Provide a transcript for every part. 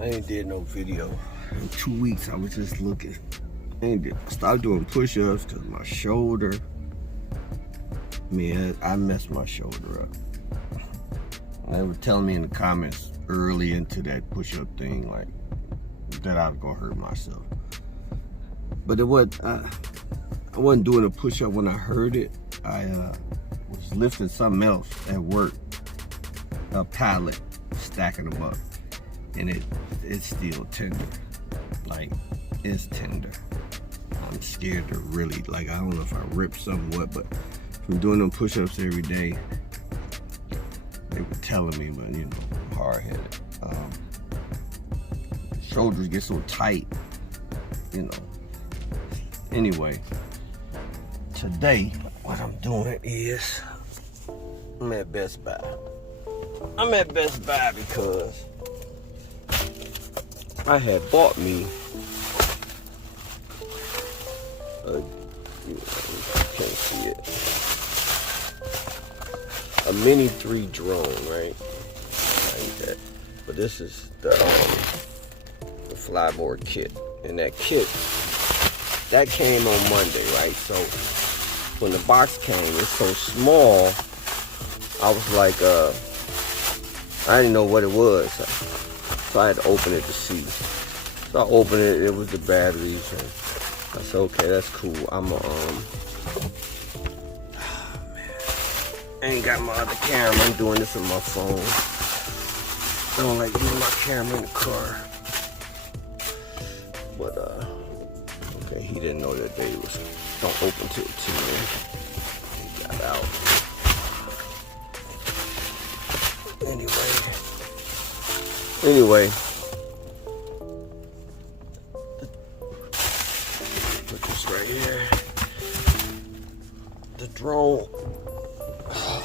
I ain't did no video in 2 weeks. I was just looking. Stopped doing push-ups because my shoulder. Man, I messed my shoulder up. They were telling me in the comments early into that push-up thing, like, that I was gonna hurt myself. But it was, I wasn't doing a push-up when I heard it. I was lifting something else at work, a pallet, stacking them up, and it's still tender. Like, it's tender. I'm scared to really, like, I don't know if I ripped something what, but from doing them push-ups every day, they were telling me, but you know, I'm hard-headed. Shoulders get so tight, you know. Anyway, today, what I'm doing is, I'm at Best Buy. I'm at Best Buy because I had bought me you can't see it, a Mini 3 drone, right? That. But this is the flyboard kit, and that kit that came on Monday, right? So when the box came, it's so small, I was like, I didn't know what it was, so I had to open it to see. So I opened it, it was the batteries, and I said, okay, that's cool. I ain't got my other camera. I'm doing this with my phone. I don't like using my camera in the car. But, okay, he didn't know that they was, don't open till 10. He got out. Anyway. Put this right here. The drone. Oh,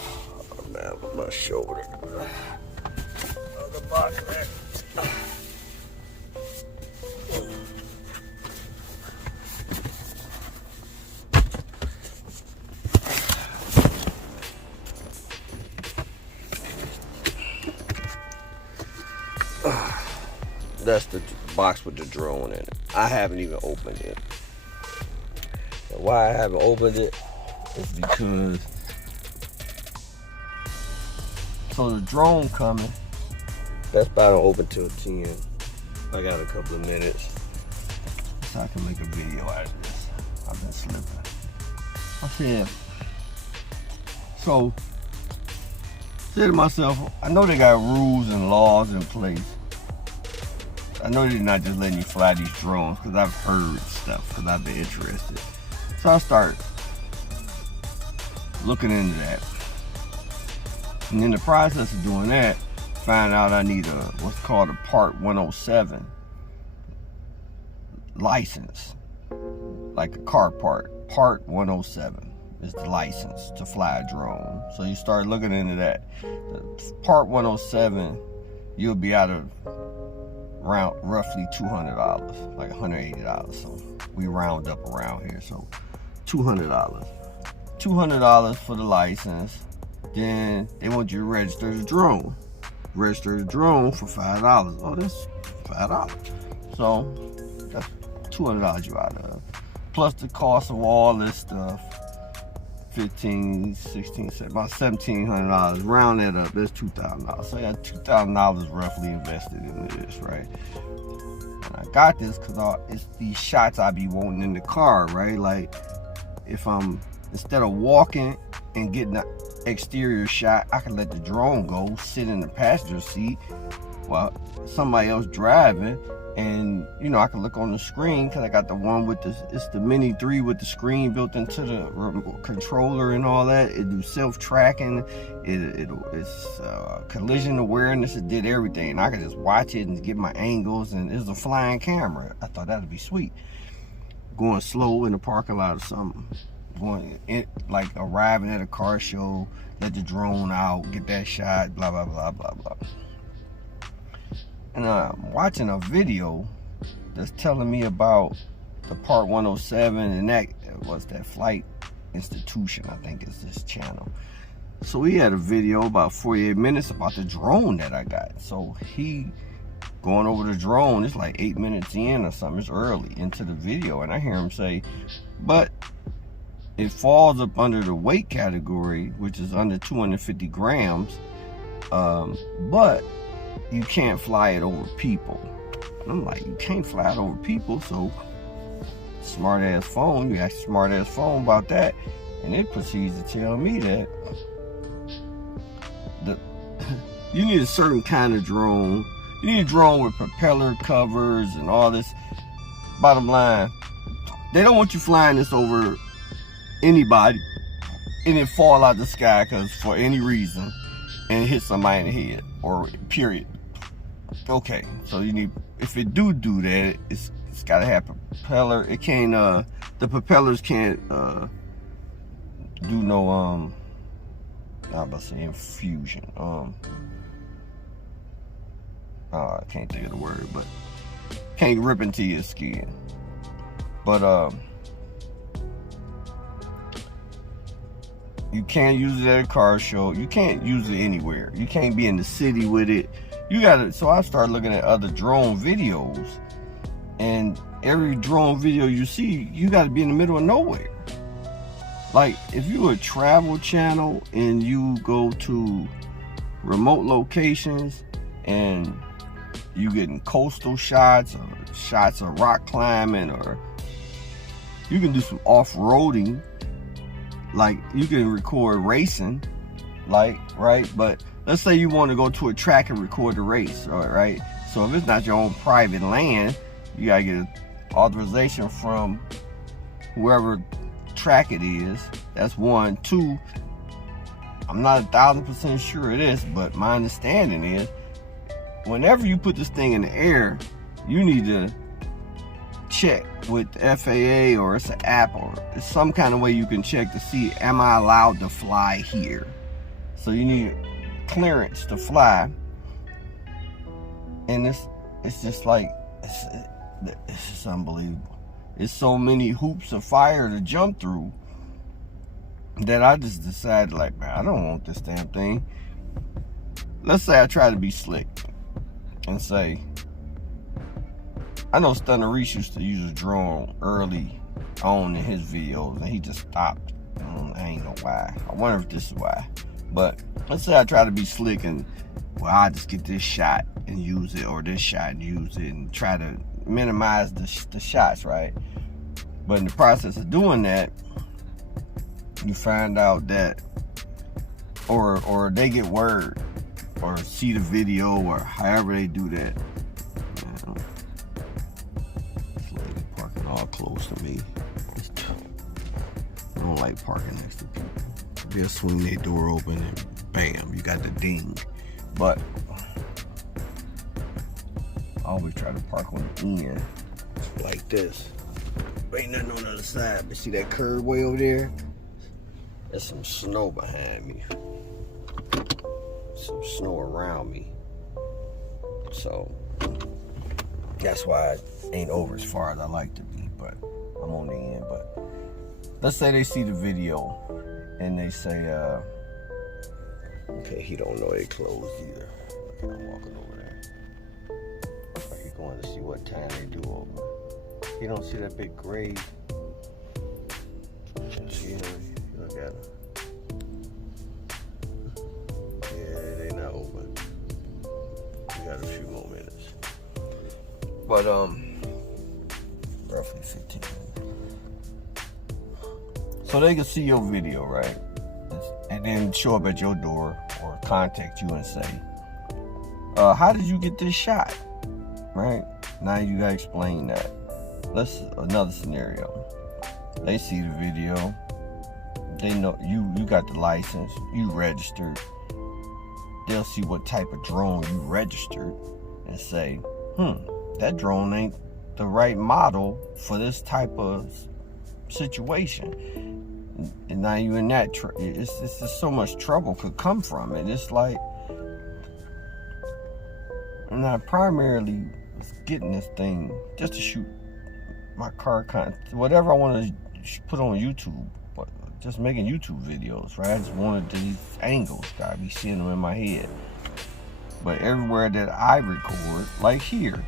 man, with my shoulder. The box there. That's the box with the drone in it. I haven't even opened it. And why I haven't opened it is because, so the drone coming, Best Buy don't open till 10. I got a couple of minutes, so I can make a video out of this. I've been slipping. I said to myself, I know they got rules and laws in place. I know they're not just letting you fly these drones, because I've heard stuff, because I've been interested. So I start looking into that. And in the process of doing that, find out I need what's called a Part 107 license. Like a car part. Part 107 is the license to fly a drone. So you start looking into that. The Part 107, you'll be out of around roughly $200, like $180. So we round up around here. So $200. $200 for the license. Then they want you to register the drone. Register the drone for $5. Oh, that's $5. So that's $200 you out of. Plus the cost of all this stuff. $15, $16, about $1,700. Round that up, that's $2,000. So I got $2,000 roughly invested into this, right? And I got this because it's these shots I be wanting in the car, right? Like, if I'm, instead of walking and getting the exterior shot, I can let the drone go, sit in the passenger seat while somebody else driving, and you know, I can look on the screen because I got the one with it's the Mini 3 with the screen built into the remote controller and all that. It do self-tracking, it's collision awareness, it did everything, and I could just watch it and get my angles, and it's a flying camera. I thought that'd be sweet. Going slow in the parking lot or something, going in, like arriving at a car show, let the drone out, get that shot, blah blah blah blah blah. And I'm watching a video that's telling me about the Part 107, and that was that Flight Institution, I think is this channel. So he had a video about 48 minutes about the drone that I got. So he going over the drone. It's like 8 minutes in or something. It's early into the video, and I hear him say, but it falls up under the weight category, which is under 250 grams, but you can't fly it over people. And I'm like, you can't fly it over people, so smart ass phone, you ask smart ass phone about that, and it proceeds to tell me that you need a certain kind of drone. You need a drone with propeller covers and all this. Bottom line, they don't want you flying this over anybody and it fall out the sky because for any reason and hit somebody in the head, or period. Okay, so you need, if it do that, it's got to have propeller. It can't, the propellers can't do no, I'm about to say infusion. I can't think of the word, but can't rip into your skin. But you can't use it at a car show. You can't use it anywhere. You can't be in the city with it. You gotta, so I started looking at other drone videos, and every drone video you see, you gotta be in the middle of nowhere. Like, if you're a travel channel and you go to remote locations and you getting coastal shots or shots of rock climbing, or you can do some off-roading, like you can record racing, like, right? But let's say you want to go to a track and record the race, right? So if it's not your own private land, you gotta get authorization from whoever track it is. That's one. Two, I'm not 1000% sure of this, but my understanding is whenever you put this thing in the air, you need to check with FAA, or it's an app, or it's some kind of way you can check to see, am I allowed to fly here? So you need clearance to fly. And it's just like, it's just unbelievable. It's so many hoops of fire to jump through that I just decided, like, man, I don't want this damn thing. Let's say I try to be slick and say, I know Stunner Reese used to use a drone early on in his videos, and he just stopped. I ain't know why. I wonder if this is why. But let's say I try to be slick and, well, I just get this shot and use it, or this shot and use it, and try to minimize the shots, right? But in the process of doing that, you find out that, or they get word, or see the video, or however they do that. This lady parking all close to me. I don't like parking next to people. They'll swing their door open and bam, you got the ding. But I always try to park on the end like this. Ain't nothing on the other side, but see that curb way over there? There's some snow behind me. Some snow around me. So that's why I ain't over as far as I like to be, but I'm on the end. But let's say they see the video and they say, okay, he don't know they closed either. Okay, I'm walking over there. He's going to see what time they do over. You don't see that big grave. You see him? Look at him. Yeah, they not open. We got a few more minutes. But roughly 15 minutes. So they can see your video, right? And then show up at your door or contact you and say, how did you get this shot? Right? Now you gotta explain that. Let's another scenario. They see the video. They know you got the license. You registered. They'll see what type of drone you registered and say, that drone ain't the right model for this type of situation. And now you in that, it's just so much trouble could come from it. It's like, and I primarily was getting this thing just to shoot my car content, whatever I want to put on YouTube, but just making YouTube videos, right? I just wanted these angles, I be seeing them in my head. But everywhere that I record, like here,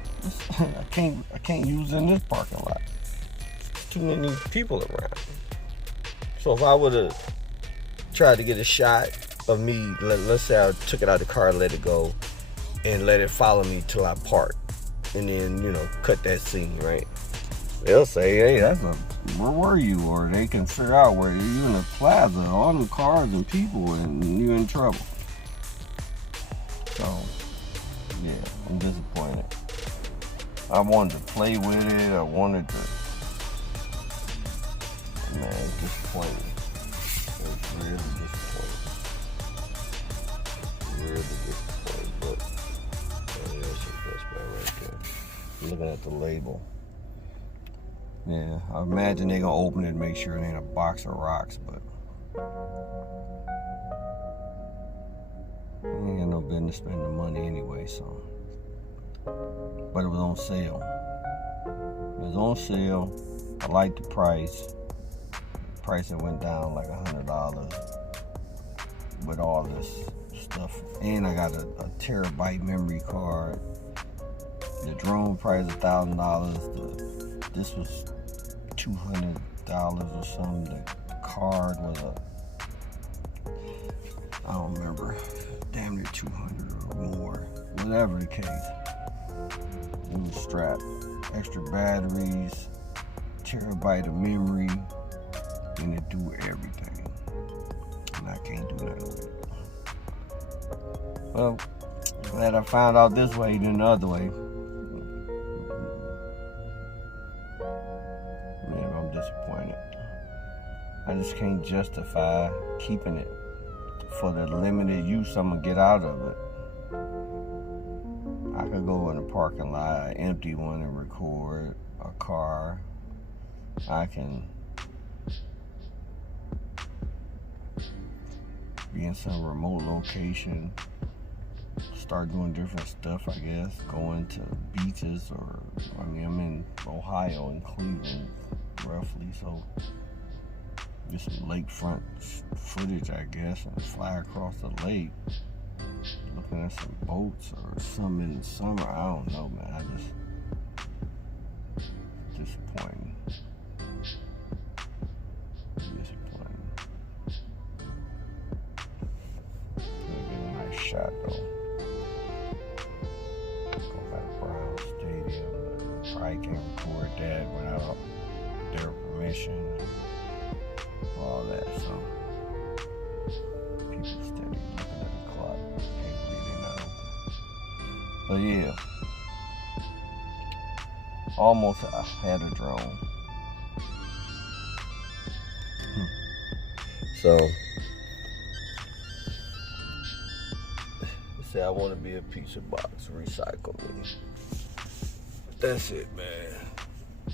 I can't use it in this parking lot. Too many people around. So if I would have tried to get a shot of me, let's say I took it out of the car, let it go, and let it follow me till I park, and then, you know, cut that scene, right? They'll say, hey, where were you? Or they can figure out where you in the plaza, all the cars and people, and you in trouble. So, yeah, I'm disappointed. I wanted to play with it. I wanted to. Man, it's disappointing. It's really disappointing. Really disappointing. But, oh yeah, that's your Best Buy right there. I'm looking at the label. Yeah, I imagine they're gonna open it and make sure it ain't a box of rocks, but I ain't got no business spending the money anyway, so. But it was on sale. It was on sale. I liked the price. The price that went down like $100 with all this stuff. And I got a terabyte memory card. The drone price $1,000. This was $200 or something. The card was I don't remember, damn near 200 or more, whatever the case. It was strapped, extra batteries, terabyte of memory, and it do everything. And I can't do nothing with it. Well, glad I found out this way than the other way. Man, I'm disappointed. I just can't justify keeping it for the limited use I'm gonna get out of it. I could go in a parking lot, empty one, and record a car. I can be in some remote location, start doing different stuff, I guess, going to beaches, or, I mean, I'm in Ohio, in Cleveland, roughly, so get some lakefront footage, I guess, and fly across the lake, looking at some boats or some in the summer. I don't know, man. I just disappointing. Get a nice shot though. Go by the Brown Stadium. Probably can't record that without their permission. All that, so people steady looking at the clock. Can't believe they're not open. But yeah, almost I had a drone. So say I want to be a pizza box, recycle me. That's it, man.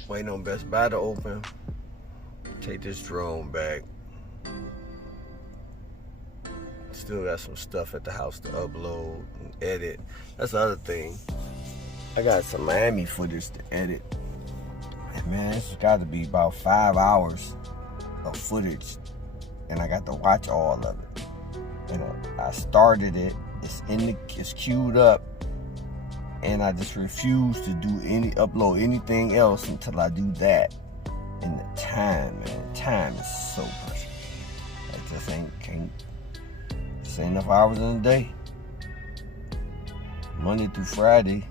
Waiting on Best Buy to open. Take this drone back. Still got some stuff at the house to upload and edit. That's the other thing. I got some Miami footage to edit. And man, it's got to be about 5 hours of footage. And I got to watch all of it. And I started it. It's queued up. And I just refuse to upload anything else until I do that. And the time, man, time is so precious. Like, just ain't enough hours in a day. Monday through Friday,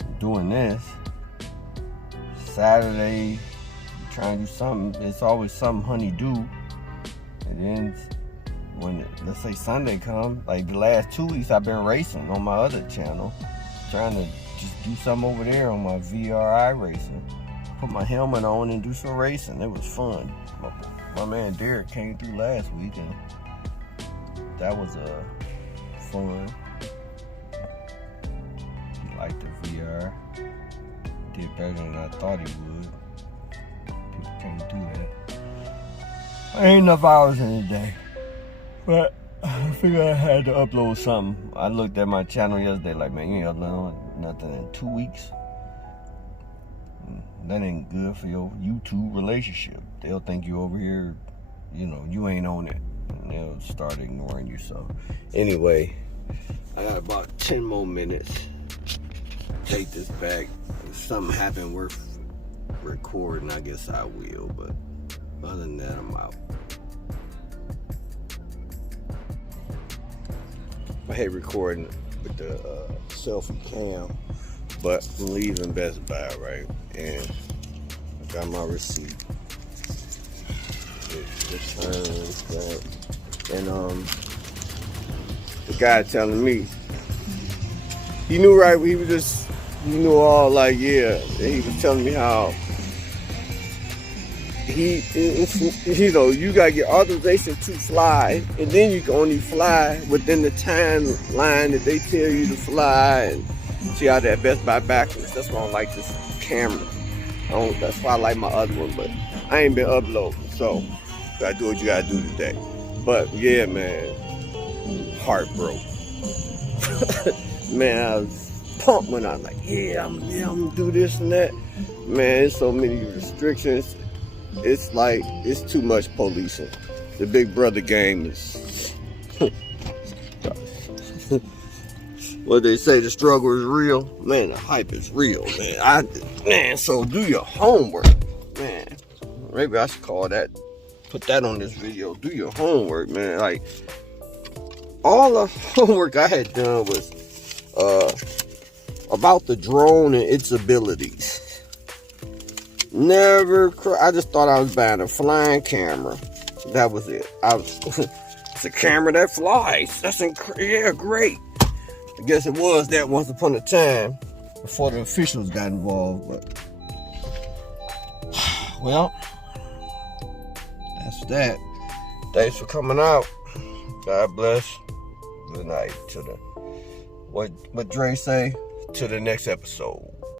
I'm doing this. Saturday, I'm trying to do something. It's always something honey do. And then when, let's say Sunday comes, like the last 2 weeks I've been racing on my other channel. Trying to just do something over there on my VRI racing. Put my helmet on and do some racing. It was fun. My man Derek came through last week and that was fun. He liked the VR. Did better than I thought he would. People can't do that. Ain't enough hours in a day. But I figured I had to upload something. I looked at my channel yesterday like, man, you ain't uploading nothing in 2 weeks. That ain't good for your YouTube relationship. They'll think you over here, you know, you ain't on it. And they'll start ignoring you. So anyway, I got about 10 more minutes. Take this back. If something happened worth recording, I guess I will. But other than that, I'm out. I hate recording with the selfie cam, but I'm leaving Best Buy, right? And I got my receipt. Returns that. And the guy telling me, he knew right, he was just, he knew all, like, yeah. He was telling me how you know, you gotta get authorization to fly, and then you can only fly within the timeline that they tell you to fly. And see how that Best Buy backwards. That's why I don't like this camera. That's why I like my other one, but I ain't been uploading, so gotta do what you gotta do today. But yeah, man, heart broke. Man, I was pumped when I was like, yeah, I'm gonna do this and that. Man, there's so many restrictions. It's like, it's too much policing. The Big Brother game is, what they say, the struggle is real. Man, the hype is real, man. So do your homework, man. Maybe I should call that, put that on this video. Do your homework, man. Like, all the homework I had done was about the drone and its abilities. I just thought I was buying a flying camera. That was it. It's a camera that flies. That's yeah, great. I guess it was that once upon a time before the officials got involved. But well, that's that. Thanks for coming out. God bless. Good night. To the what Dre say? To the next episode.